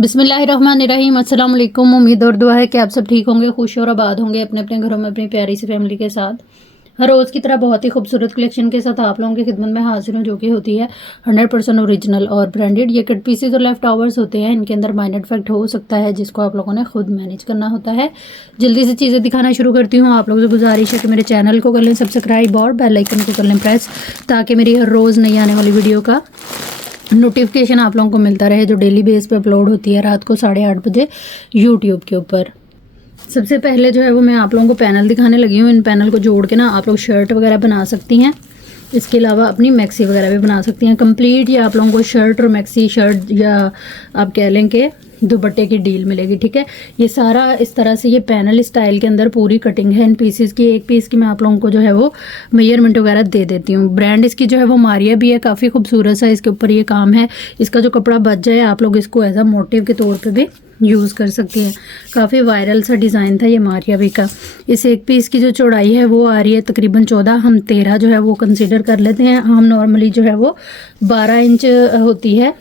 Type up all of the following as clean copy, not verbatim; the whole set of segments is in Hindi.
बिस्मिल्लाहिर्रहमानिर्रहीम। अस्सलाम वालेकुम। उम्मीद और दुआ है कि आप सब ठीक होंगे, खुश और आबाद होंगे अपने अपने घरों में अपनी प्यारी सी फैमिली के साथ। हर रोज़ की तरह बहुत ही खूबसूरत कलेक्शन के साथ आप लोगों की खिदमत में हाजिर हूँ, जो कि होती है 100% ओरिजिनल और ब्रांडेड। ये कट पीसेज और लेफ्ट ओवर्स होते हैं, इनके अंदर माइनर डिफेक्ट हो सकता है जिसको आप लोगों ने खुद मैनेज करना होता है। जल्दी से चीज़ें दिखाना शुरू करती हूँ। आप लोगों से गुजारिश है कि मेरे चैनल को कर लें सब्सक्राइब और बेल आइकन को कर लें प्रेस, ताकि मेरी हर रोज़ नई आने वाली वीडियो का नोटिफिकेशन आप लोगों को मिलता रहे, जो डेली बेस पे अपलोड होती है रात को 8:30 बजे यूट्यूब के ऊपर। सबसे पहले जो है वो मैं आप लोगों को पैनल दिखाने लगी हूँ। इन पैनल को जोड़ के ना आप लोग शर्ट वगैरह बना सकती हैं, इसके अलावा अपनी मैक्सी वगैरह भी बना सकती हैं। कंप्लीट या आप लोगों को शर्ट और मैक्सी शर्ट या आप कह लें कि दुपट्टे की डील मिलेगी। ठीक है, ये सारा इस तरह से ये पैनल स्टाइल के अंदर पूरी कटिंग है इन पीसेस की। एक पीस की मैं आप लोगों को जो है वो मेजरमेंट वगैरह दे देती हूँ। ब्रांड इसकी जो है वो मारिया भी है, काफ़ी खूबसूरत सा इसके ऊपर ये काम है। इसका जो कपड़ा बच जाए आप लोग इसको एज अ मोटिव के तौर पर भी यूज़ कर सकती हैं। काफ़ी वायरल सा डिज़ाइन था ये मारिया भी का। इस एक पीस की जो चौड़ाई है वो आ रही है तकरीबन 14, हम 13 जो है वो कंसीडर कर लेते हैं। हम नॉर्मली जो है वो 12 इंच होती है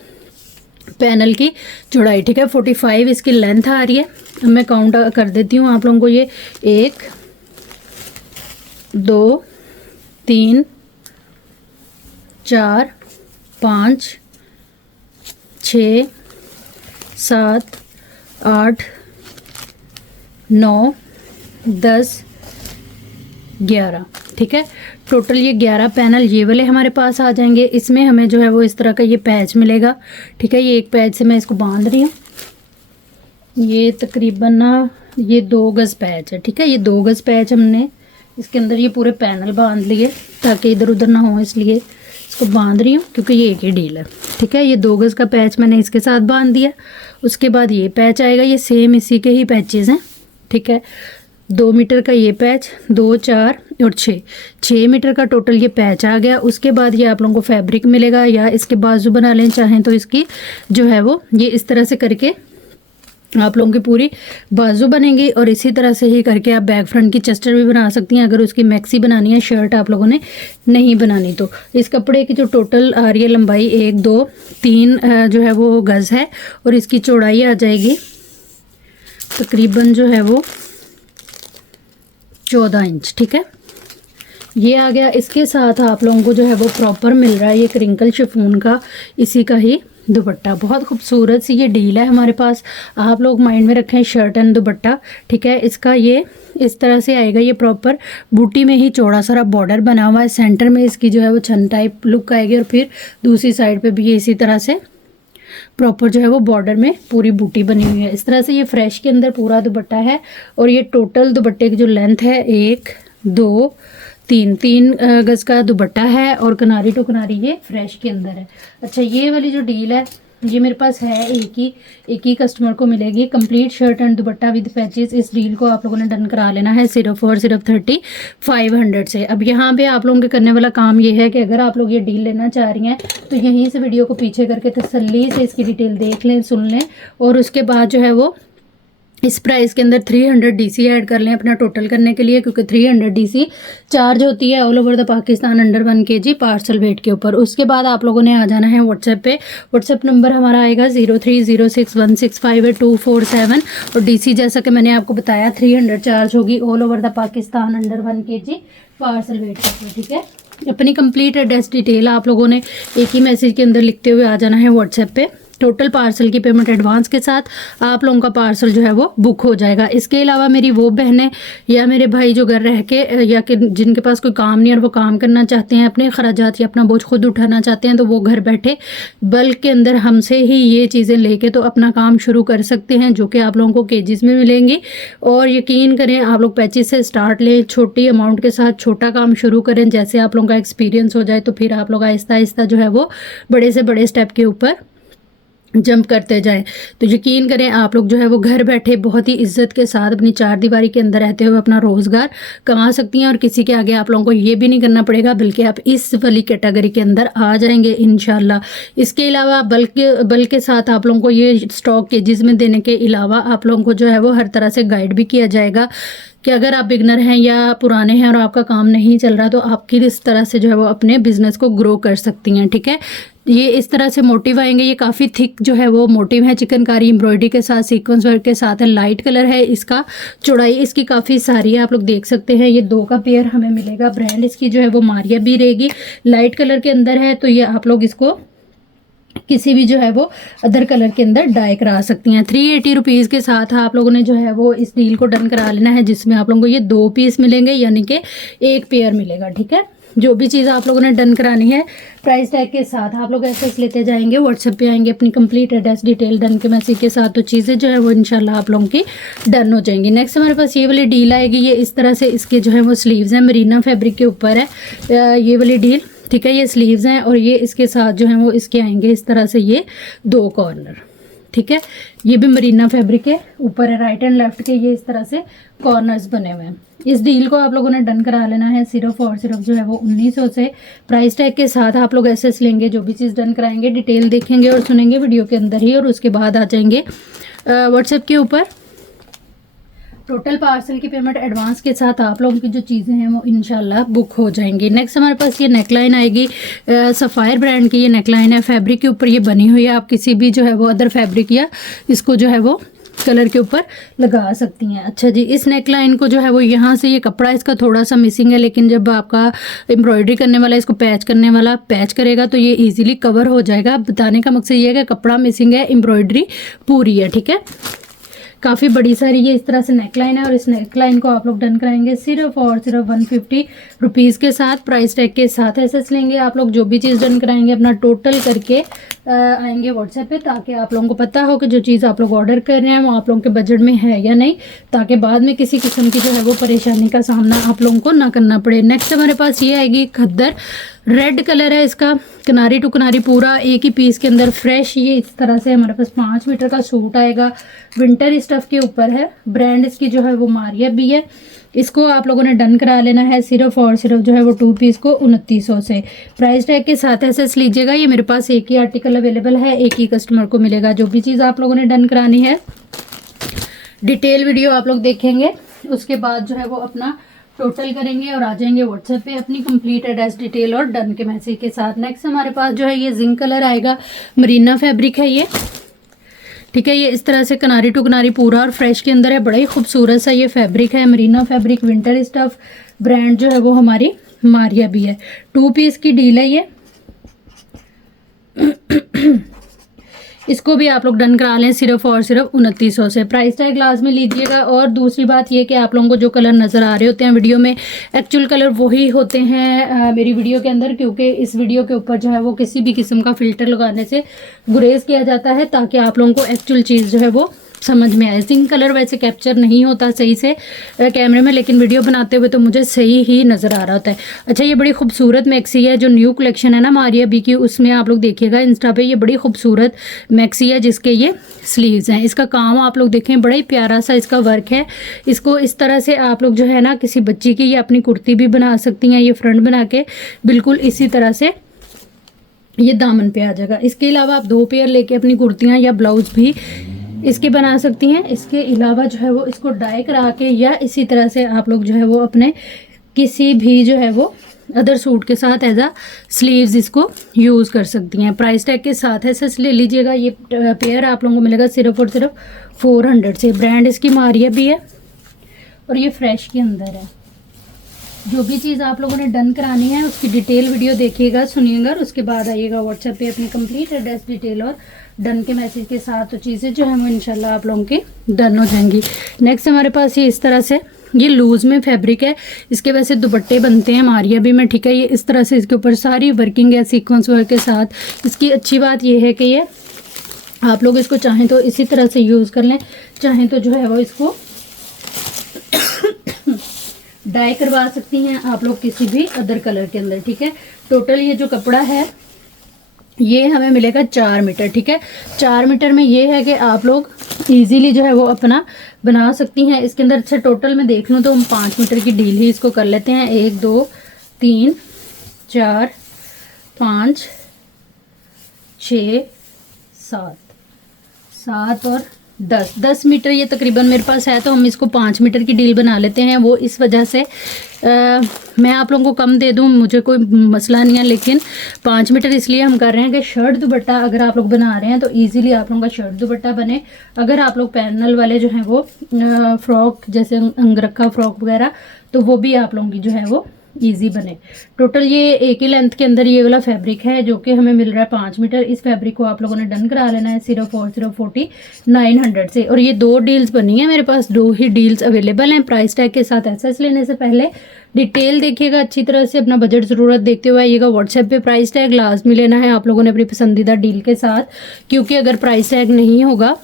पैनल की चौड़ाई। ठीक है, 45 इसकी लेंथ आ रही है। अब मैं काउंट कर देती हूँ आप लोगों को। ये 1 2 3 4 5 6 7 8 9 10 11। ठीक है, टोटल ये 11 पैनल ये वाले हमारे पास आ जाएंगे। इसमें हमें जो है वो इस तरह का ये पैच मिलेगा। ठीक है, ये एक पैच से मैं इसको बांध रही हूँ। ये तकरीबन ना ये 2 गज पैच है। ठीक है, ये 2 गज पैच हमने इसके अंदर ये पूरे पैनल बांध लिए ताकि इधर उधर ना हो, इसलिए इसको बांध रही हूँ क्योंकि ये एक ही डील है। ठीक है, ये 2 गज का पैच मैंने इसके साथ बांध दिया। उसके बाद ये पैच आएगा, ये सेम इसी के ही पैचेस हैं। ठीक है, 2 मीटर का ये पैच, 2 4 और 6 मीटर का टोटल ये पैच आ गया। उसके बाद ये आप लोगों को फैब्रिक मिलेगा, या इसके बाजू बना लें चाहें तो इसकी जो है वो ये इस तरह से करके आप लोगों की पूरी बाजू बनेंगी। और इसी तरह से ही करके आप बैक फ्रंट की चेस्टर भी बना सकती हैं अगर उसकी मैक्सी बनानी है, शर्ट आप लोगों ने नहीं बनानी तो। इस कपड़े की जो टोटल आ रही है लंबाई 1 2 3 जो है वो गज़ है, और इसकी चौड़ाई आ जाएगी तकरीबन जो है वो 14 इंच। ठीक है, ये आ गया। इसके साथ आप लोगों को जो है वो प्रॉपर मिल रहा है ये क्रिंकल शिफॉन का इसी का ही दुपट्टा। बहुत खूबसूरत सी ये डील है हमारे पास, आप लोग माइंड में रखें शर्ट एंड दुपट्टा। ठीक है, इसका ये इस तरह से आएगा, ये प्रॉपर बूटी में ही चौड़ा सारा बॉर्डर बना हुआ है। सेंटर में इसकी जो है वो छन टाइप लुक आएगी, और फिर दूसरी साइड पे भी ये इसी तरह से प्रॉपर जो है वो बॉर्डर में पूरी बूटी बनी हुई है। इस तरह से ये फ्रेश के अंदर पूरा दुपट्टा है। और ये टोटल दुपट्टे की जो लेंथ है 1 2 3 गज का दुपट्टा है, और किनारी टू किनारी ये फ्रेश के अंदर है। अच्छा, ये वाली जो डील है ये मेरे पास है एक ही कस्टमर को मिलेगी, complete shirt and dupatta with patches. इस डील को आप लोगों ने डन करा लेना है सिर्फ और सिर्फ 3500 से। अब यहाँ पे आप लोगों के करने वाला काम ये है कि अगर आप लोग ये डील लेना चाह रही हैं तो यहीं से वीडियो को पीछे करके तसल्ली से इसकी डिटेल देख लें, सुन लें, और उसके बाद जो है वो इस प्राइस के अंदर 300 डीसी ऐड कर लें अपना टोटल करने के लिए, क्योंकि 300 डीसी चार्ज होती है all over the Pakistan under 1 kg parcel weight के ऊपर। उसके बाद आप लोगों ने आ जाना है व्हाट्सएप पे। व्हाट्सएप नंबर हमारा आएगा 030616582447, और डीसी जैसा कि मैंने आपको बताया 300 चार्ज होगी all over the Pakistan under 1 kg parcel weight के ऊपर। ठीक है, अपनी कंप्लीट एड्रेस डिटेल आप लोगों ने एक ही मैसेज के अंदर लिखते हुए आ जाना है व्हाट्सएप पे। टोटल पार्सल की पेमेंट एडवांस के साथ आप लोगों का पार्सल जो है वो बुक हो जाएगा। इसके अलावा मेरी वो बहनें या मेरे भाई जो घर रह के या कि जिनके पास कोई काम नहीं और वो काम करना चाहते हैं, अपने खर्चात या अपना बोझ खुद उठाना चाहते हैं, तो वो घर बैठे बल्क के अंदर हमसे ही ये चीज़ें लेके तो अपना काम शुरू कर सकते हैं, जो कि आप लोगों को केजीज में मिलेंगी। और यकीन करें आप लोग पैचेस से स्टार्ट लें, छोटी अमाउंट के साथ छोटा काम शुरू करें। जैसे आप लोगों का एक्सपीरियंस हो जाए तो फिर आप लोग आहिस्ता आहिस्ता जो है वो बड़े से बड़े स्टेप के ऊपर जंप करते जाएं। तो यकीन करें आप लोग जो है वो घर बैठे बहुत ही इज्जत के साथ अपनी 4 दीवारी के अंदर रहते हुए अपना रोज़गार कमा सकती हैं, और किसी के आगे आप लोगों को ये भी नहीं करना पड़ेगा, बल्कि आप इस वाली कैटेगरी के अंदर आ जाएंगे इंशाल्लाह। इसके अलावा बल्कि के साथ आप लोगों को ये स्टॉक केजीज में देने के अलावा आप लोगों को जो है वो हर तरह से गाइड भी किया जाएगा कि अगर आप बिगनर हैं या पुराने हैं और आपका काम नहीं चल रहा तो आप किस तरह से जो है वो अपने बिजनेस को ग्रो कर सकती हैं। ठीक है, ये इस तरह से मोटिव आएंगे। ये काफ़ी थिक जो है वो मोटिव है, चिकनकारी एम्ब्रॉयडरी के साथ, सीक्वेंस वर्क के साथ है। लाइट कलर है इसका, चौड़ाई इसकी काफ़ी सारी है, आप लोग देख सकते हैं। ये 2 का पेयर हमें मिलेगा। ब्रांड इसकी जो है वो मारिया भी रहेगी। लाइट कलर के अंदर है, तो ये आप लोग इसको किसी भी जो है वो अदर कलर के अंदर डाई करा सकती हैं। 380 रुपीज़ के साथ आप लोगों ने जो है वो इस डील को डन करा लेना है, जिसमें आप लोगों को ये 2 पीस मिलेंगे, यानी कि 1 पेयर मिलेगा। ठीक है, जो भी चीज़ आप लोगों ने डन करानी है प्राइस टैग के साथ आप लोग एसेस लेते जाएंगे, व्हाट्सएप पे आएंगे अपनी कंप्लीट एड्रेस डिटेल डन के मैसेज के साथ, तो चीज़ें जो है वो इंशाल्लाह आप लोगों की डन हो जाएंगी। नेक्स्ट हमारे पास ये वाली डील आएगी। ये इस तरह से इसके जो है वो स्लीव्स हैं, मरीना फैब्रिक के ऊपर है ये वाली डील। ठीक है, ये स्लीव्स हैं और ये इसके साथ जो है वो इसके आएंगे इस तरह से ये 2 कॉर्नर। ठीक है, ये भी मरीना फैब्रिक के ऊपर है, राइट एंड लेफ्ट के ये इस तरह से कॉर्नर्स बने हुए हैं। इस डील को आप लोगों ने डन करा लेना है सिर्फ और सिर्फ जो है वो 1900 से। प्राइस टैग के साथ आप लोग एसेस लेंगे, जो भी चीज़ डन कराएंगे डिटेल देखेंगे और सुनेंगे वीडियो के अंदर ही, और उसके बाद आ जाएंगे व्हाट्सएप के ऊपर। टोटल पार्सल की पेमेंट एडवांस के साथ आप लोगों की जो चीज़ें हैं वो इंशाल्लाह बुक हो जाएंगी। नेक्स्ट हमारे पास ये नेकलाइन आएगी, सफ़ायर ब्रांड की ये नेकलाइन है। फैब्रिक के ऊपर ये बनी हुई है, आप किसी भी जो है वो अदर फैब्रिक या इसको जो है वो कलर के ऊपर लगा सकती हैं। अच्छा जी, इस नेकलाइन को जो है वो यहाँ से ये कपड़ा इसका थोड़ा सा मिसिंग है, लेकिन जब आपका एम्ब्रॉयडरी करने वाला इसको पैच करने वाला पैच करेगा तो ये इजीली कवर हो जाएगा। बताने का मकसद ये है कि कपड़ा मिसिंग है, एम्ब्रॉयडरी पूरी है। ठीक है, काफ़ी बड़ी सारी ये इस तरह से नेकलाइन है, और इस नेकलाइन को आप लोग डन कराएंगे सिर्फ और सिर्फ 150 रुपीज़ के साथ। प्राइस टैग के साथ एसेस लेंगे आप लोग, जो भी चीज़ डन कराएंगे अपना टोटल करके आएंगे व्हाट्सएप पे, ताकि आप लोगों को पता हो कि जो चीज़ आप लोग ऑर्डर कर रहे हैं वो आप लोगों के बजट में है या नहीं, ताकि बाद में किसी किस्म की जो है वो परेशानी का सामना आप लोगों को ना करना पड़े। नेक्स्ट हमारे पास ये आएगी खद्दर, रेड कलर है इसका, किनारी टू किनारी पूरा एक ही पीस के अंदर फ्रेश। ये इस तरह से हमारे पास 5 मीटर का सूट आएगा, विंटर स्टफ के ऊपर है। ब्रांड इसकी जो है वो मारिया भी है। इसको आप लोगों ने डन करा लेना है सिर्फ और सिर्फ जो है वो 2 पीस को 2900 से। प्राइस टैग के साथ एसेस लीजिएगा। ये मेरे पास एक ही आर्टिकल अवेलेबल है, एक ही कस्टमर को मिलेगा। जो भी चीज़ आप लोगों ने डन करानी है डिटेल वीडियो आप लोग देखेंगे, उसके बाद जो है वो अपना टोटल करेंगे और आ जाएंगे व्हाट्सएप पे अपनी कंप्लीट एड्रेस डिटेल और डन के मैसेज के साथ। नेक्स्ट हमारे पास जो है ये जिंक कलर आएगा, मरीना फैब्रिक है ये। ठीक है, ये इस तरह से किनारी टू किनारी पूरा और फ्रेश के अंदर है। बड़ा ही खूबसूरत सा ये फैब्रिक है, Marina fabric winter stuff. Brand जो है वो हमारी मारिया भी है। 2 पीस की डील है ये। इसको भी आप लोग डन करा लें सिर्फ और सिर्फ 2900 से। प्राइस टैग लास्ट में लीजिएगा। और दूसरी बात ये कि आप लोगों को जो कलर नज़र आ रहे होते हैं वीडियो में, एक्चुअल कलर वही होते हैं मेरी वीडियो के अंदर, क्योंकि इस वीडियो के ऊपर जो है वो किसी भी किस्म का फ़िल्टर लगाने से गुरेज किया जाता है, ताकि आप लोगों को एक्चुअल चीज़ जो है वो समझ में आए। जिंक कलर वैसे कैप्चर नहीं होता सही से कैमरे में, लेकिन वीडियो बनाते हुए तो मुझे सही ही नज़र आ रहा होता है। अच्छा, ये बड़ी खूबसूरत मैक्सी है, जो न्यू कलेक्शन है ना मारिया बी की, उसमें आप लोग देखिएगा इंस्टा पे, ये बड़ी खूबसूरत मैक्सी है जिसके ये स्लीव्स हैं। इसका काम आप लोग देखें, बड़ा ही प्यारा सा इसका वर्क है। इसको इस तरह से आप लोग जो है ना किसी बच्ची की या अपनी कुर्ती भी बना सकती हैं। ये फ्रंट बना के बिल्कुल इसी तरह से ये दामन पे आ जाएगा। इसके अलावा आप 2 पेयर लेके अपनी कुर्तियाँ या ब्लाउज भी इसके बना सकती हैं। इसके अलावा जो है वो इसको डाई करा के या इसी तरह से आप लोग जो है वो अपने किसी भी जो है वो अदर सूट के साथ एज आ स्लीव्स इसको यूज़ कर सकती हैं। प्राइस टैग के साथ है सच ले लीजिएगा। ये पेयर आप लोगों को मिलेगा सिर्फ और सिर्फ 400 से। ब्रांड इसकी मारिया भी है और ये फ्रेश के अंदर है। जो भी चीज़ आप लोगों ने डन करानी है उसकी डिटेल वीडियो देखिएगा, सुनिएगा, और उसके बाद आइएगा व्हाट्सएप पे अपनी कंप्लीट एड्रेस डिटेल और डन के मैसेज के साथ, तो चीज़ें जो है वो इंशाल्लाह आप लोगों की डन हो जाएंगी। नेक्स्ट हमारे पास ये इस तरह से ये लूज़ में फैब्रिक है। इसके वैसे दुपट्टे बनते हैं मारिया भी में। ठीक है, ये इस तरह से इसके ऊपर सारी वर्किंग है सीक्वेंस वर्क के साथ। इसकी अच्छी बात ये है कि ये आप लोग इसको चाहें तो इसी तरह से यूज़ कर लें, चाहें तो जो है वो इसको डाई करवा सकती हैं आप लोग किसी भी अदर कलर के अंदर। ठीक है, टोटल ये जो कपड़ा है ये हमें मिलेगा 4 मीटर। ठीक है, 4 मीटर में ये है कि आप लोग इजीली जो है वो अपना बना सकती हैं इसके अंदर। अच्छा, टोटल में देख लूँ तो हम 5 मीटर की डील ही इसको कर लेते हैं। 1 2 3 4 5 6 7 और 10 मीटर ये तकरीबन मेरे पास है, तो हम इसको 5 मीटर की डील बना लेते हैं। वो इस वजह से मैं आप लोगों को कम दे दूं, मुझे कोई मसला नहीं है, लेकिन 5 मीटर इसलिए हम कर रहे हैं कि शर्ट दुपट्टा अगर आप लोग बना रहे हैं तो इजीली आप लोगों का शर्ट दुपट्टा बने। अगर आप लोग पैनल वाले जो हैं वो फ्रॉक जैसे अंगरखा फ्रॉक वगैरह, तो वो भी आप लोगों की जो है वो इजी बने। टोटल ये एक ही लेंथ के अंदर ये वाला फैब्रिक है जो कि हमें मिल रहा है 5 मीटर। इस फैब्रिक को आप लोगों ने डन करा लेना है सिर्फ और सिर्फ 4900 से। और ये 2 डील्स बनी है मेरे पास, 2 ही डील्स अवेलेबल हैं। प्राइस टैग के साथ एसएस लेने से पहले डिटेल देखिएगा अच्छी तरह से, अपना बजट ज़रूरत देखते हुए आइएगा। व्हाट्सएप पे प्राइस टैग लाजमी लेना है आप लोगों ने अपनी पसंदीदा डील के साथ, क्योंकि अगर प्राइस टैग नहीं होगा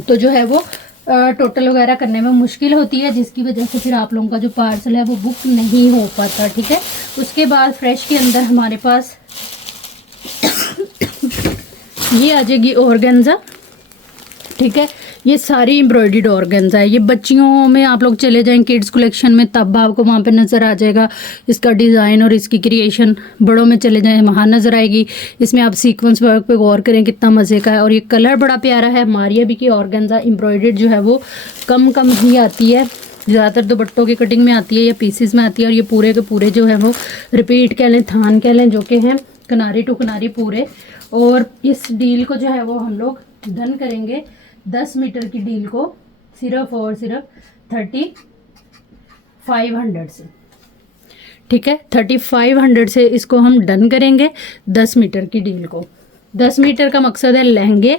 तो जो है वो टोटल वगैरह करने में मुश्किल होती है, जिसकी वजह से फिर आप लोगों का जो पार्सल है वो बुक नहीं हो पाता, ठीक है। उसके बाद फ्रेश के अंदर हमारे पास ये आ जाएगी ऑर्गेन्जा, ठीक है। ये सारी एम्ब्रॉयडर्ड ऑर्गेन्जा है। ये बच्चियों में आप लोग चले जाएं किड्स कलेक्शन में, तब आपको वहाँ पे नज़र आ जाएगा इसका डिज़ाइन और इसकी क्रिएशन। बड़ों में चले जाएं वहाँ नज़र आएगी। इसमें आप सीक्वेंस वर्क पे गौर करें कितना मज़े का है। और ये कलर बड़ा प्यारा है। मारिया भी की ऑर्गेन्जा एम्ब्रॉयडर्ड जो है वो कम ही आती है, ज़्यादातर दुपट्टों की कटिंग में आती है या पीसीज में आती है। और ये पूरे के पूरे जो है वो रिपीट कह लें, थान कह लें, जो कि हैं किनारी टू किनारी पूरे। और इस डील को जो है वो हम लोग डन करेंगे 10 मीटर की डील को सिर्फ और सिर्फ 3500 से, ठीक है। 3500 से इसको हम डन करेंगे 10 मीटर की डील को। 10 मीटर का मकसद है लहंगे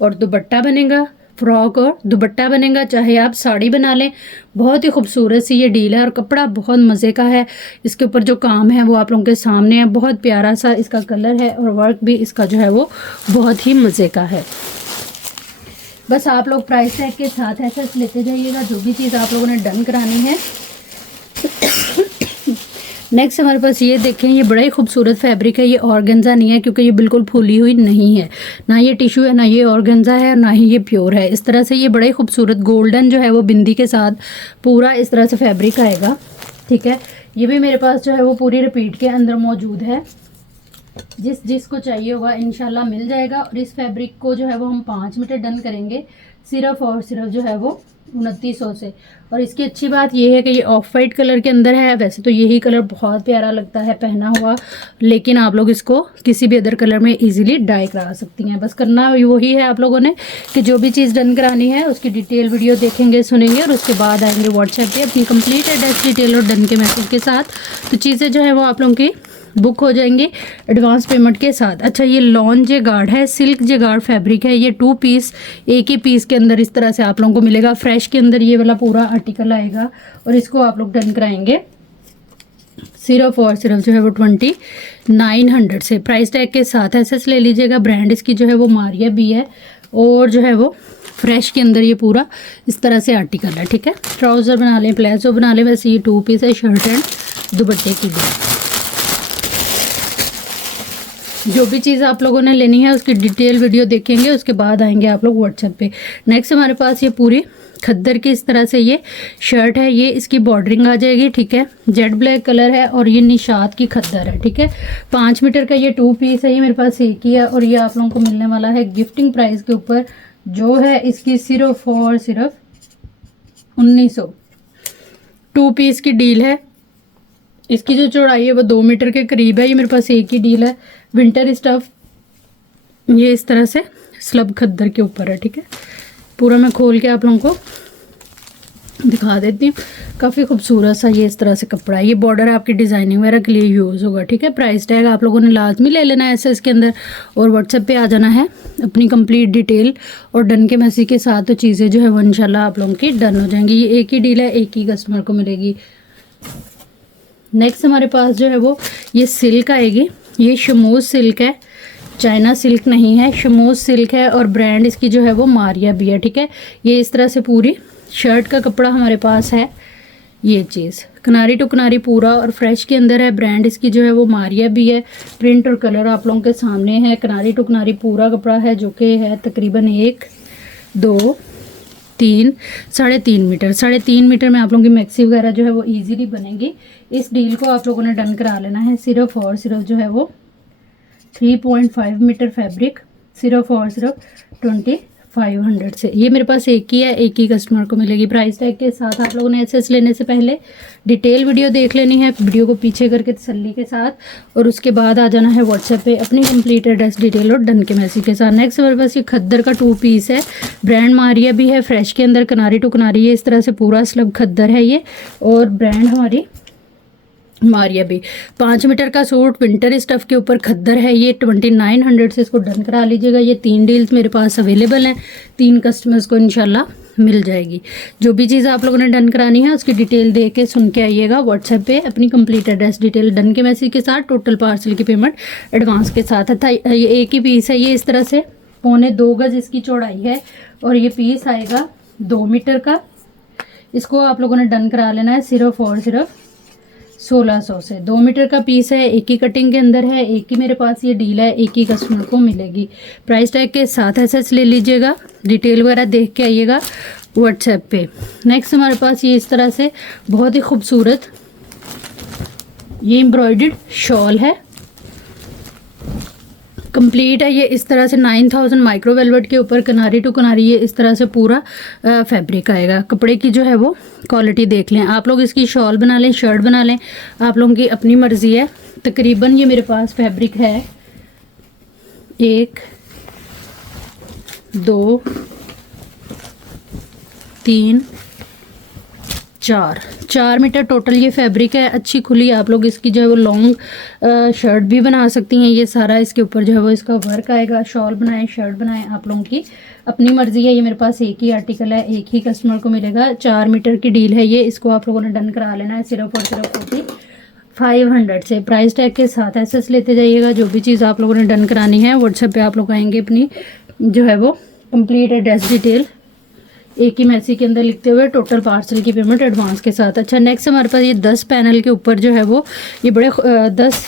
और दुपट्टा बनेगा, फ्रॉक और दुपट्टा बनेगा, चाहे आप साड़ी बना लें। बहुत ही खूबसूरत सी ये डील है और कपड़ा बहुत मज़े का है। इसके ऊपर जो काम है वो आप लोगों के सामने है। बहुत प्यारा सा इसका कलर है और वर्क भी इसका जो है वो बहुत ही मज़े का है। बस आप लोग प्राइस टैग के साथ ऐसा लेते जाइएगा जो भी चीज़ आप लोगों ने डन करानी है। नेक्स्ट हमारे पास ये देखें, ये बड़ा ही खूबसूरत फैब्रिक है। ये ऑर्गेन्जा नहीं है क्योंकि ये बिल्कुल फूली हुई नहीं है, ना ये टिश्यू है, ना ये ऑर्गेन्जा है, ना ही ये प्योर है। इस तरह से ये बड़ा ही खूबसूरत गोल्डन जो है वो बिंदी के साथ पूरा इस तरह से फैब्रिक आएगा, ठीक है। ये भी मेरे पास जो है वो पूरी रिपीट के अंदर मौजूद है। जिसको चाहिए होगा इंशाल्लाह मिल जाएगा। और इस फैब्रिक को जो है वो हम 5 मीटर डन करेंगे सिर्फ और सिर्फ जो है वो 2900 से। और इसकी अच्छी बात ये है कि ये ऑफ वाइट कलर के अंदर है। वैसे तो यही कलर बहुत प्यारा लगता है पहना हुआ, लेकिन आप लोग इसको किसी भी अदर कलर में इजीली डाई करा सकती हैं। बस करना वही है आप लोगों ने कि जो भी चीज़ डन करानी है उसकी डिटेल वीडियो देखेंगे, सुनेंगे और उसके बाद आएंगे व्हाट्सएप पे अपनी कंप्लीट एड्रेस डिटेल और डन के मैसेज के साथ। तो चीज़ें जो है वो आप लोगों की बुक हो जाएंगे एडवांस पेमेंट के साथ। अच्छा, ये लॉन जेगार्ड है, सिल्क जेगार्ड फैब्रिक है। ये 2 पीस एक ही पीस के अंदर इस तरह से आप लोगों को मिलेगा। फ्रेश के अंदर ये वाला पूरा आर्टिकल आएगा और इसको आप लोग डन कराएंगे सिर्फ और सिर्फ जो है वो 2900 से। प्राइस टैग के साथ ऐसे ले लीजिएगा। ब्रांड इसकी जो है वो मारिया भी है और जो है वो फ्रेश के अंदर ये पूरा इस तरह से आर्टिकल है, ठीक है। ट्राउज़र बना लें, प्लेजो बना लें, वैसे ये 2 पीस है शर्ट एंड दुपट्टे की भी। जो भी चीज़ आप लोगों ने लेनी है उसकी डिटेल वीडियो देखेंगे, उसके बाद आएंगे आप लोग व्हाट्सएप पे। नेक्स्ट हमारे पास ये पूरी खद्दर की इस तरह से ये शर्ट है। ये इसकी बॉर्डरिंग आ जाएगी, ठीक है। जेड ब्लैक कलर है और ये निशात की खद्दर है, ठीक है। 5 मीटर का ये 2 पीस है। ये मेरे पास एक ही है और ये आप लोगों को मिलने वाला है गिफ्टिंग प्राइस के ऊपर, जो है इसकी सिर्फ और सिर्फ 1900। 2 पीस की डील है। इसकी जो चौड़ाई है वो 2 मीटर के करीब है। ये मेरे पास एक ही डील है। विंटर स्टफ ये इस तरह से स्लब खद्दर के ऊपर है, ठीक है। पूरा मैं खोल के आप लोगों को दिखा देती हूँ। काफ़ी खूबसूरत सा ये इस तरह से कपड़ा है। ये बॉर्डर आपकी डिज़ाइनिंग वगैरह के लिए यूज़ होगा, ठीक है। प्राइस टैग आप लोगों ने लाजमी ले लेना है ऐसे इसके अंदर और व्हाट्सएप पे आ जाना है अपनी कंप्लीट डिटेल और डन के मैसेज के साथ। तो चीज़ें जो है वो इंशाल्लाह आप लोगों की डन हो जाएंगी। ये एक ही डील है, एक ही कस्टमर को मिलेगी। नेक्स्ट हमारे पास जो है वो ये सिल्क आएगी। ये शमूज सिल्क है, चाइना सिल्क नहीं है, शमूज सिल्क है और ब्रांड इसकी जो है वो मारिया भी है, ठीक है। ये इस तरह से पूरी शर्ट का कपड़ा हमारे पास है। ये चीज़ किनारी टू किनारी पूरा और फ्रेश के अंदर है। ब्रांड इसकी जो है वो मारिया भी है। प्रिंट और कलर आप लोगों के सामने है। किनारी टू किनारी पूरा कपड़ा है जो कि है तकरीबन 1 2 3 3.5 मीटर। 3.5 मीटर में आप लोगों की मैक्सी वगैरह जो है वो ईजीली बनेगी। इस डील को आप लोगों ने डन करा लेना है सिर्फ और सिर्फ जो है वो 3.5 मीटर फैब्रिक सिर्फ और सिर्फ 500 से। ये मेरे पास एक ही है, एक ही कस्टमर को मिलेगी। प्राइस टैग के साथ आप लोगों ने एसएस लेने से पहले डिटेल वीडियो देख लेनी है, वीडियो को पीछे करके तसल्ली के साथ, और उसके बाद आ जाना है व्हाट्सएप पे अपनी कंप्लीट एड्रेस डिटेल और डन के मैसेज के साथ। नेक्स्ट मेरे पास ये खद्दर का 2 पीस है, ब्रांड मारिया भी है, फ्रेश के अंदर किनारी टू किनारी है, इस तरह से पूरा स्लब खद्दर है ये, और ब्रांड हमारी मारिया भी। 5 मीटर का सूट विंटर स्टफ के ऊपर खद्दर है ये, 2900 से इसको डन करा लीजिएगा। ये 3 डील्स मेरे पास अवेलेबल हैं, 3 कस्टमर्स को इंशाल्लाह मिल जाएगी। जो भी चीज़ आप लोगों ने डन करानी है उसकी डिटेल दे के सुन के आइएगा व्हाट्सएप पे अपनी कंप्लीट एड्रेस डिटेल डन के मैसेज के साथ, टोटल पार्सल की पेमेंट एडवांस के साथ। था ये एक ही पीस है, ये इस तरह से 2.25 गज इसकी चौड़ाई है, और ये पीस आएगा 2 मीटर का। इसको आप लोगों ने डन करा लेना है सिर्फ और सिर्फ 1600 से। 2 मीटर का पीस है, एक ही कटिंग के अंदर है, एक ही मेरे पास ये डील है, एक ही कस्टमर को मिलेगी। प्राइस टैग के साथ एसएस ले लीजिएगा, डिटेल वगैरह देख के आइएगा व्हाट्सएप पे। नेक्स्ट हमारे पास ये इस तरह से बहुत ही खूबसूरत ये एम्ब्रॉयडर्ड शॉल है, कंप्लीट है। ये इस तरह से 9000 माइक्रो वेलवेट के ऊपर किनारी टू किनारी ये इस तरह से पूरा फैब्रिक आएगा। कपड़े की जो है वो क्वालिटी देख लें आप लोग, इसकी शॉल बना लें, शर्ट बना लें, आप लोगों की अपनी मर्जी है। तकरीबन ये मेरे पास फैब्रिक है 1 2 3 4 मीटर टोटल ये फैब्रिक है। अच्छी खुली आप लोग इसकी जो है वो लॉन्ग शर्ट भी बना सकती हैं। ये सारा इसके ऊपर जो है वो इसका वर्क आएगा। शॉल बनाएं, शर्ट बनाएं, आप लोगों की अपनी मर्जी है। ये मेरे पास एक ही आर्टिकल है, एक ही कस्टमर को मिलेगा। 4 मीटर की डील है ये, इसको आप लोगों ने डन करा लेना है सिर्फ और सिर्फ 500 से। प्राइस टैग के साथ एसएस लेते जाइएगा। जो भी चीज़ आप लोगों ने डन करानी है व्हाट्सएप पे आप लोग आएंगे अपनी जो है वो कंप्लीट एड्रेस डिटेल एक ही मैसेज के अंदर लिखते हुए टोटल पार्सल की पेमेंट एडवांस के साथ। अच्छा नेक्स्ट हमारे पास ये 10 पैनल के ऊपर जो है वो ये बड़े 10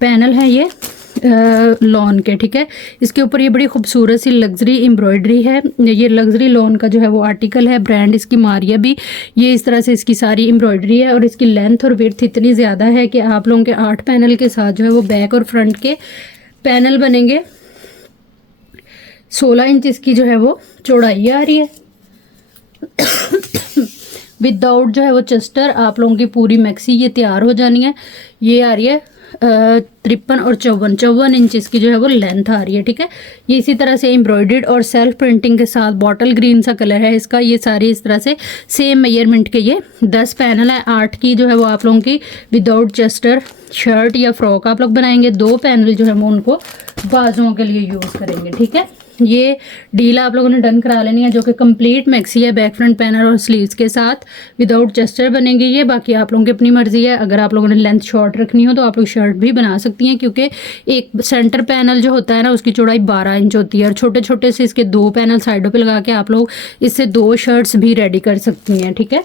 पैनल हैं ये लॉन के, ठीक है। इसके ऊपर ये बड़ी खूबसूरत सी लग्जरी एम्ब्रॉयडरी है। ये लग्जरी लॉन का जो है वो आर्टिकल है, ब्रांड इसकी मारिया भी। ये इस तरह से इसकी सारी एम्ब्रॉयडरी है, और इसकी लेंथ और विड्थ इतनी ज़्यादा है कि आप लोगों के 8 पैनल के साथ जो है वो बैक और फ्रंट के पैनल बनेंगे। 16 इंच इसकी जो है वो चौड़ाई आ रही है। विदाउट जो है वो चेस्टर आप लोगों की पूरी मैक्सी ये तैयार हो जानी है। ये आ रही है 53 और 54 इंच इसकी जो है वो लेंथ आ रही है, ठीक है। ये इसी तरह से एम्ब्रॉयडर्ड और सेल्फ प्रिंटिंग के साथ बॉटल ग्रीन सा कलर है इसका। ये सारी इस तरह से सेम मेजरमेंट के ये 10 पैनल है। 8 की जो है वो आप लोगों की विदाउट चेस्टर शर्ट या फ्रॉक आप लोग बनाएंगे। 2 पैनल जो है वो उनको बाजुओं के लिए यूज़ करेंगे, ठीक है। ये डील आप लोगों ने डन करा लेनी है, जो कि कंप्लीट मैक्सी है, बैक फ्रंट पैनल और स्लीव्स के साथ विदाउट चेस्टर बनेंगी ये। बाकी आप लोगों की अपनी मर्जी है, अगर आप लोगों ने लेंथ शॉर्ट रखनी हो तो आप लोग शर्ट भी बना सकती हैं, क्योंकि एक सेंटर पैनल जो होता है ना उसकी चौड़ाई 12 इंच होती है, और छोटे छोटे से इसके 2 पैनल साइडों पे लगा के आप लोग इससे 2 शर्ट्स भी रेडी कर सकती हैं, ठीक है।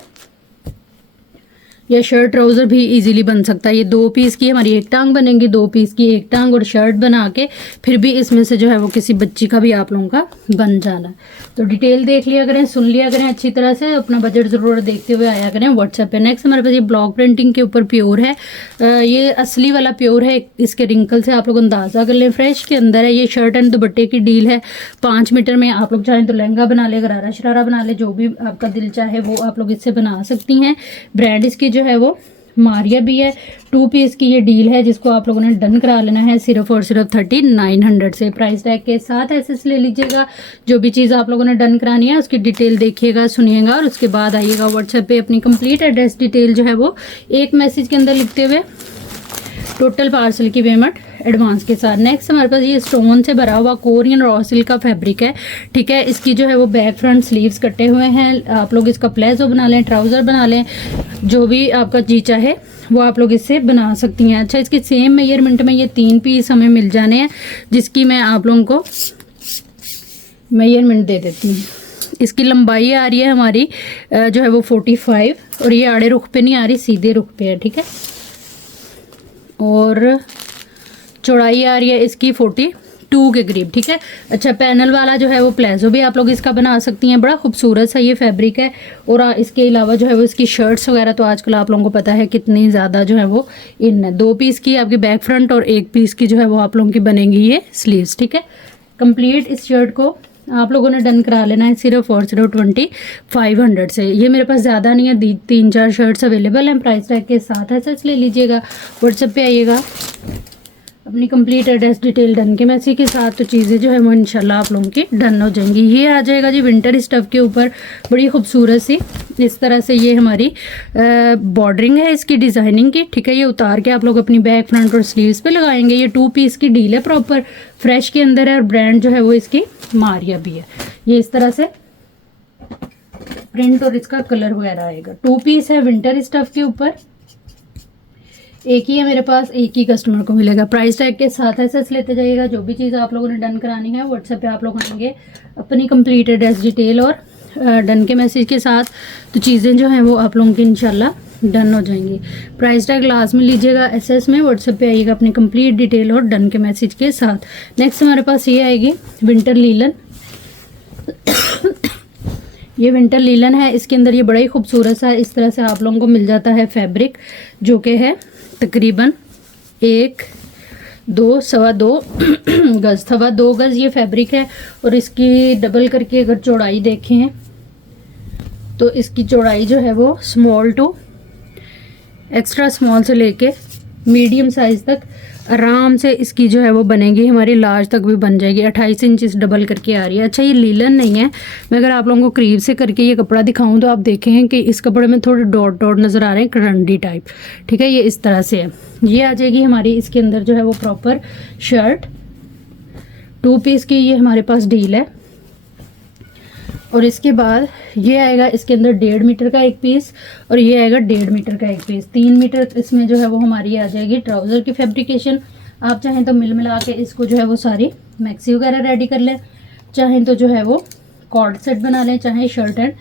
या शर्ट ट्राउज़र भी इजीली बन सकता है। ये 2 पीस की हमारी एक टांग बनेगी, 2 पीस की एक टांग और शर्ट बना के फिर भी इसमें से जो है वो किसी बच्ची का भी आप लोगों का बन जाना है। तो डिटेल देख लिया करें, सुन लिया करें अच्छी तरह से, अपना बजट ज़रूर देखते हुए आया करें व्हाट्सएप पे। नेक्स्ट हमारे पास ये ब्लॉक प्रिंटिंग के ऊपर प्योर है। ये असली वाला प्योर है, इसके रिंकल से आप लोग अंदाज़ा कर लें। फ्रेश के अंदर है। ये शर्ट एंड दुपट्टे की डील है। 5 मीटर में आप लोग चाहें तो लहंगा बना ले, गरारा शरारा बना ले, जो भी आपका दिल चाहे वो आप लोग इससे बना सकती हैं। ब्रांड इसकी जो है वो मारिया भी है। 2 पीस की ये डील है जिसको आप लोगों ने डन करा लेना है सिर्फ और सिर्फ 3900 से। प्राइस टैग के साथ एसएस ले लीजिएगा। जो भी चीज़ आप लोगों ने डन करानी है उसकी डिटेल देखिएगा, सुनिएगा, और उसके बाद आइएगा व्हाट्सएप पे अपनी कंप्लीट एड्रेस डिटेल जो है वो एक मैसेज के अंदर लिखते हुए टोटल पार्सल की पेमेंट एडवांस के साथ। नेक्स्ट हमारे पास ये स्टोन से भरा हुआ कोरियन रॉ सिल्क का फैब्रिक है, ठीक है। इसकी जो है वो बैक फ्रंट स्लीव्स कटे हुए हैं। आप लोग इसका प्लेजो बना लें, ट्राउज़र बना लें, जो भी आपका जी चाहे वो आप लोग इससे बना सकती हैं। अच्छा इसकी सेम मेजरमेंट में ये 3 पीस हमें मिल जाने हैं, जिसकी मैं आप लोगों को मेजरमेंट दे देती हूँ। इसकी लंबाई आ रही है हमारी जो है वो 45, और ये आड़े रुख पे नहीं आ रही, सीधे रुख पे है, ठीक है। और चौड़ाई आ रही है इसकी 42 के करीब, ठीक है। अच्छा पैनल वाला जो है वो प्लेजो भी आप लोग इसका बना सकती हैं। बड़ा खूबसूरत सा ये फैब्रिक है। और इसके अलावा जो है वो इसकी शर्ट्स वगैरह तो आजकल आप लोगों को पता है कितनी ज़्यादा जो है वो इन है। 2 पीस की आपकी बैक फ्रंट और 1 पीस की जो है वो आप लोगों की बनेगी ये स्लीव्स, ठीक है। कंप्लीट इस शर्ट को आप लोगों ने डन करा लेना है सिर्फ और सिर्फ 2500 से। ये मेरे पास ज़्यादा नहीं है, 3-4 शर्ट्स अवेलेबल हैं प्राइस टैग के साथ है, सच ले लीजिएगा। व्हाट्सएप पे आइएगा, अपनी कंप्लीट एड्रेस डिटेल डन के मैसेज के साथ, तो चीज़ें जो है वो इंशाल्लाह आप लोगों की डन हो जाएंगी। ये आ जाएगा जी विंटर स्टफ़ के ऊपर, बड़ी खूबसूरत सी इस तरह से ये हमारी बॉर्डरिंग है इसकी डिज़ाइनिंग की, ठीक है। ये उतार के आप लोग अपनी बैक, फ्रंट और स्लीव्स पे लगाएंगे। ये 2 पीस की डील है, प्रॉपर फ्रेश के अंदर है, और ब्रांड जो है वो इसकी मारिया भी है। ये इस तरह से प्रिंट और इसका कलर वगैरह आएगा। 2 पीस है विंटर स्टफ़ के ऊपर, एक ही है मेरे पास, एक ही कस्टमर को मिलेगा। प्राइस टैग के साथ ऐसे लेते जाइएगा। जो भी चीज़ आप लोगों ने डन करानी है व्हाट्सएप पे आप लोग आएंगे अपनी कंप्लीट एड्रेस डिटेल और डन के मैसेज के साथ, तो चीज़ें जो हैं वो आप लोगों की इंशाल्लाह डन हो जाएंगी। प्राइस टैग लास्ट में लीजिएगा एसएस में, व्हाट्सएप पे आइएगा अपनी कंप्लीट डिटेल और डन के मैसेज के साथ। नेक्स्ट हमारे पास ये आएगी विंटर लीलन। ये विंटर लीलन है, इसके अंदर ये बड़ा ही खूबसूरत सा इस तरह से आप लोगों को मिल जाता है फैब्रिक, जो कि है तकरीबन 1-2 सवा 2 गज़, 2 गज़ ये फैब्रिक है। और इसकी डबल करके अगर चौड़ाई देखें तो इसकी चौड़ाई जो है वो स्मॉल टू एक्स्ट्रा स्मॉल से लेके मीडियम साइज़ तक आराम से इसकी जो है वो बनेगी, हमारी लार्ज तक भी बन जाएगी। 28 इंच डबल करके आ रही है। अच्छा, ये लीलन नहीं है, मैं अगर आप लोगों को करीब से करके ये कपड़ा दिखाऊं तो आप देखें कि इस कपड़े में थोड़े डॉट डॉट नज़र आ रहे हैं, करंडी टाइप, ठीक है। ये इस तरह से है। ये आ जाएगी हमारी इसके अंदर जो है वो प्रॉपर शर्ट, 2 पीस की ये हमारे पास डील है। और इसके बाद ये आएगा इसके अंदर 1.5 मीटर का एक पीस, और ये आएगा 1.5 मीटर का एक पीस। 3 मीटर इसमें जो है वो हमारी आ जाएगी ट्राउज़र की फैब्रिकेशन। आप चाहें तो मिल मिला के इसको जो है वो सारी मैक्सी वगैरह रेडी कर लें, चाहें तो जो है वो कॉर्ड सेट बना लें, चाहे शर्ट एंड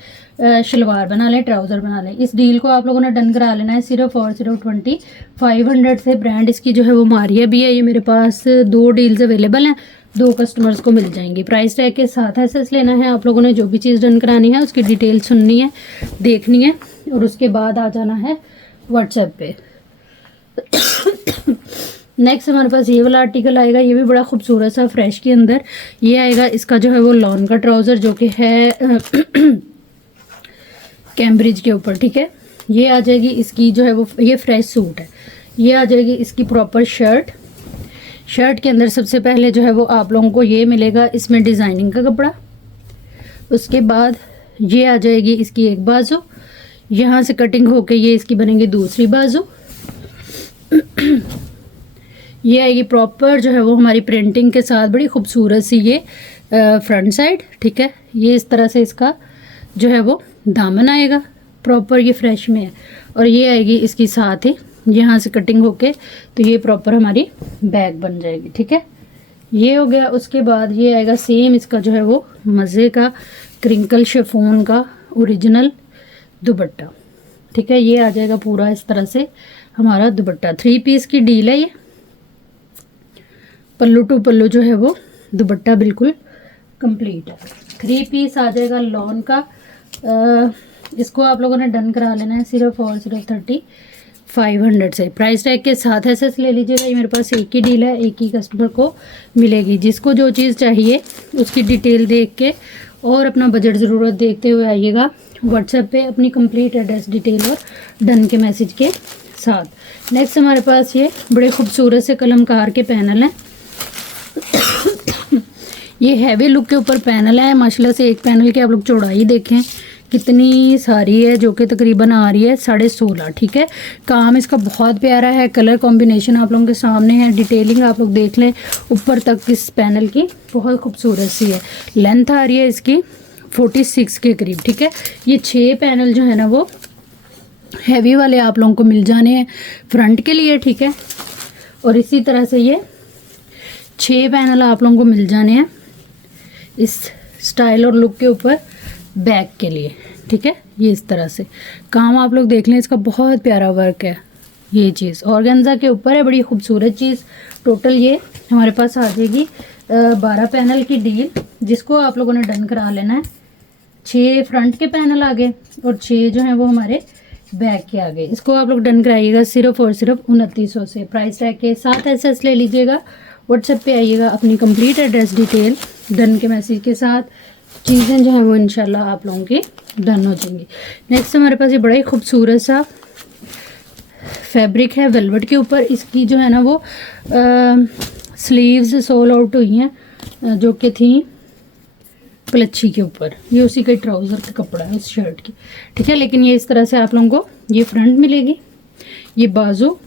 शलवार बना लें, ट्राउज़र बना लें। इस डील को आप लोगों ने डन करा लेना है सिर्फ और सिर्फ 2500 से। ब्रांड इसकी जो है वो मारिया भी है। ये मेरे पास 2 डील्स अवेलेबल हैं, 2 कस्टमर्स को मिल जाएंगी। प्राइस टैग के साथ एसेस लेना है आप लोगों ने। जो भी चीज़ डन करानी है उसकी डिटेल सुननी है, देखनी है, और उसके बाद आ जाना है व्हाट्सएप पे। नेक्स्ट हमारे पास ये वाला आर्टिकल आएगा, ये भी बड़ा खूबसूरत सा फ्रेश के अंदर। ये आएगा इसका जो है वो लॉन का ट्राउज़र, जो कि है कैम्ब्रिज के ऊपर, ठीक है। ये आ जाएगी इसकी जो है वो, ये फ्रेश सूट है। ये आ जाएगी इसकी प्रॉपर शर्ट। शर्ट के अंदर सबसे पहले जो है वो आप लोगों को ये मिलेगा इसमें डिज़ाइनिंग का कपड़ा। उसके बाद ये आ जाएगी इसकी एक बाजू, यहाँ से कटिंग होके ये इसकी बनेगी दूसरी बाजू। ये आएगी प्रॉपर जो है वो हमारी प्रिंटिंग के साथ, बड़ी खूबसूरत सी ये फ्रंट साइड, ठीक है। ये इस तरह से इसका जो है वो दामन आएगा, प्रॉपर ये फ्रेश में है। और ये आएगी इसकी साथ ही यहाँ से कटिंग होके, तो ये प्रॉपर हमारी बैग बन जाएगी, ठीक है। ये हो गया। उसके बाद ये आएगा सेम इसका जो है वो मज़े का क्रिंकल शिफॉन का ओरिजिनल दुपट्टा, ठीक है। ये आ जाएगा पूरा इस तरह से हमारा दुपट्टा। 3 पीस की डील है ये। पल्लू टू पल्लू जो है वो दुपट्टा बिल्कुल कंप्लीट है। 3 पीस आ जाएगा लॉन का। इसको आप लोगों ने डन करा लेना है सिर्फ और सिर्फ 3500 से। प्राइस टैग के साथ ऐसे ले लीजिएगा। ये मेरे पास एक ही डील है, एक ही कस्टमर को मिलेगी। जिसको जो चीज़ चाहिए उसकी डिटेल देख के और अपना बजट ज़रूरत देखते हुए आइएगा व्हाट्सएप पे अपनी कंप्लीट एड्रेस डिटेल और डन के मैसेज के साथ। नेक्स्ट हमारे पास ये बड़े खूबसूरत से कलमकार के पैनल हैं। ये हैवी लुक के ऊपर पैनल है माशाल्लाह से। एक पैनल की आप लोग चौड़ाई देखें कितनी सारी है, जो कि तकरीबन आ रही है 16.5, ठीक है। काम इसका बहुत प्यारा है, कलर कॉम्बिनेशन आप लोगों के सामने है, डिटेलिंग आप लोग देख लें ऊपर तक इस पैनल की बहुत खूबसूरत सी है। लेंथ आ रही है इसकी 46 के करीब, ठीक है। ये 6 पैनल जो है ना वो हैवी वाले आप लोगों को मिल जाने हैं फ्रंट के लिए, ठीक है। और इसी तरह से ये 6 पैनल आप लोगों को मिल जाने हैं इस स्टाइल और लुक के ऊपर बैक के लिए, ठीक है। ये इस तरह से काम आप लोग देख लें, इसका बहुत प्यारा वर्क है। ये चीज़ ऑर्गेन्जा के ऊपर है, बड़ी खूबसूरत चीज़। टोटल ये हमारे पास आ जाएगी 12 पैनल की डील, जिसको आप लोगों ने डन करा लेना है। 6 फ्रंट के पैनल आ गए और 6 जो हैं वो हमारे बैक के आ गए। इसको आप लोग डन कराइएगा सिर्फ और सिर्फ 2900 से। प्राइस टैग के साथ एसेस ले लीजिएगा व्हाट्सएप पे आइएगा अपनी कंप्लीट एड्रेस डिटेल डन के मैसेज के साथ। चीज़ें जो हैं वो इंशाल्लाह आप लोगों की डन हो जाएंगी। नेक्स्ट हमारे पास ये बड़ा ही खूबसूरत सा फैब्रिक है वेलवेट के ऊपर। इसकी जो है ना वो स्लीव्स सोल आउट हुई हैं जो कि थी कलच्छी के ऊपर। ये उसी का ट्राउज़र का कपड़ा है उस शर्ट की, ठीक है। लेकिन ये इस तरह से आप लोगों को ये फ्रंट मिलेगी, ये बाजू,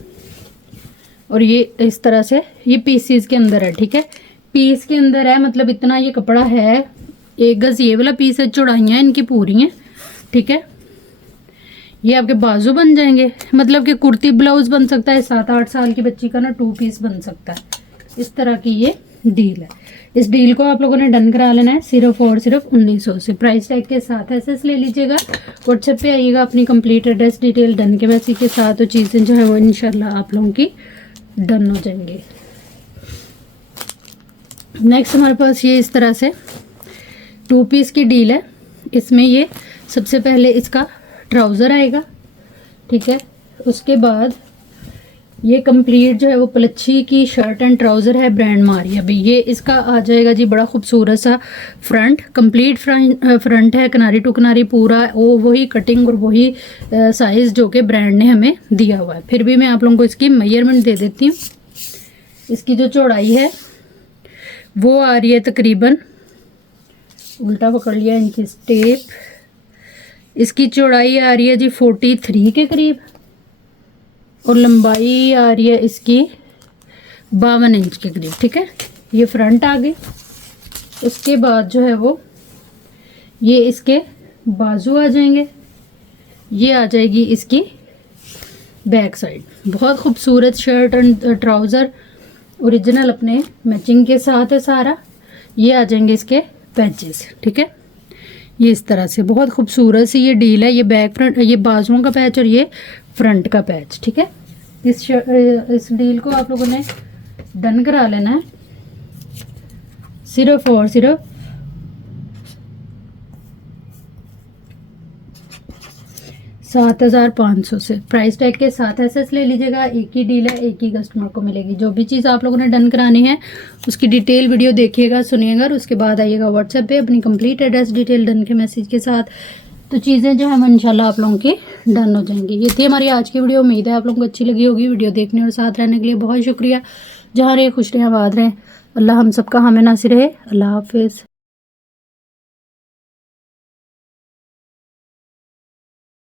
और ये इस तरह से ये पीसीज के अंदर है, ठीक है। पीस के अंदर है मतलब इतना ये कपड़ा है। 1 गज ये वाला पीस है, चौड़ाइयाँ इनकी पूरी हैं, ठीक है। ये आपके बाजू बन जाएंगे, मतलब कि कुर्ती ब्लाउज बन सकता है। 7-8 साल की बच्ची का ना 2 पीस बन सकता है। इस तरह की ये डील है। इस डील को आप लोगों ने डन करा लेना है सिर्फ और सिर्फ 1900 से। प्राइस टैग के साथ एसएस ले लीजिएगा। व्हाट्सएप पे आइएगा अपनी कंप्लीट एड्रेस डिटेल डन के मैसेज के साथ, तो चीज़ें जो है वो इंशाल्लाह आप लोगों की डन हो जाएंगी। नेक्स्ट हमारे पास ये इस तरह से 2 पीस की डील है। इसमें ये सबसे पहले इसका ट्राउज़र आएगा, ठीक है। उसके बाद ये कंप्लीट जो है वो पलच्छी की शर्ट एंड ट्राउज़र है, ब्रांड मारिया भी। ये इसका आ जाएगा जी बड़ा खूबसूरत सा फ्रंट, कंप्लीट फ्रंट है, किनारी टू किनारी पूरा वो वही कटिंग और वही साइज़ जो कि ब्रांड ने हमें दिया हुआ है। फिर भी मैं आप लोगों को इसकी मेजरमेंट दे देती हूँ। इसकी जो चौड़ाई है वो आ रही है तकरीबन, उल्टा पकड़ लिया इनकी स्टेप, इसकी चौड़ाई आ रही है जी 43 के करीब, और लंबाई आ रही है इसकी 52 इंच के करीब, ठीक है। ये फ्रंट आ गई। उसके बाद जो है वो ये इसके बाजू आ जाएंगे, ये आ जाएगी इसकी बैक साइड। बहुत खूबसूरत शर्ट एंड ट्राउज़र ओरिजिनल अपने मैचिंग के साथ है सारा। ये आ जाएंगे इसके पैचेस, ठीक है। ये इस तरह से बहुत खूबसूरत सी ये डील है। ये बैक फ्रंट, ये बाजुओं का पैच और ये फ्रंट का पैच, ठीक है। इस डील को आप लोगों ने डन करा लेना है सिर्फ और सिर्फ 7500 से। प्राइस टैग के साथ एसएस ले लीजिएगा। एक ही डील है, एक ही कस्टमर को मिलेगी। जो भी चीज़ आप लोगों ने डन करानी है उसकी डिटेल वीडियो देखिएगा, सुनिएगा, और उसके बाद आइएगा व्हाट्सएप पे अपनी कंप्लीट एड्रेस डिटेल डन के मैसेज के साथ, तो चीज़ें जो है इंशाल्लाह आप लोगों की डन हो जाएंगी। ये थी हमारी आज की वीडियो। उम्मीद है आप लोगों को अच्छी लगी होगी। वीडियो देखने और साथ रहने के लिए बहुत शुक्रिया। जहाँ रहे खुश रहें, आबाद रहें। अल्लाह हम सबका हामी नासिर है। अल्लाह हाफिज़।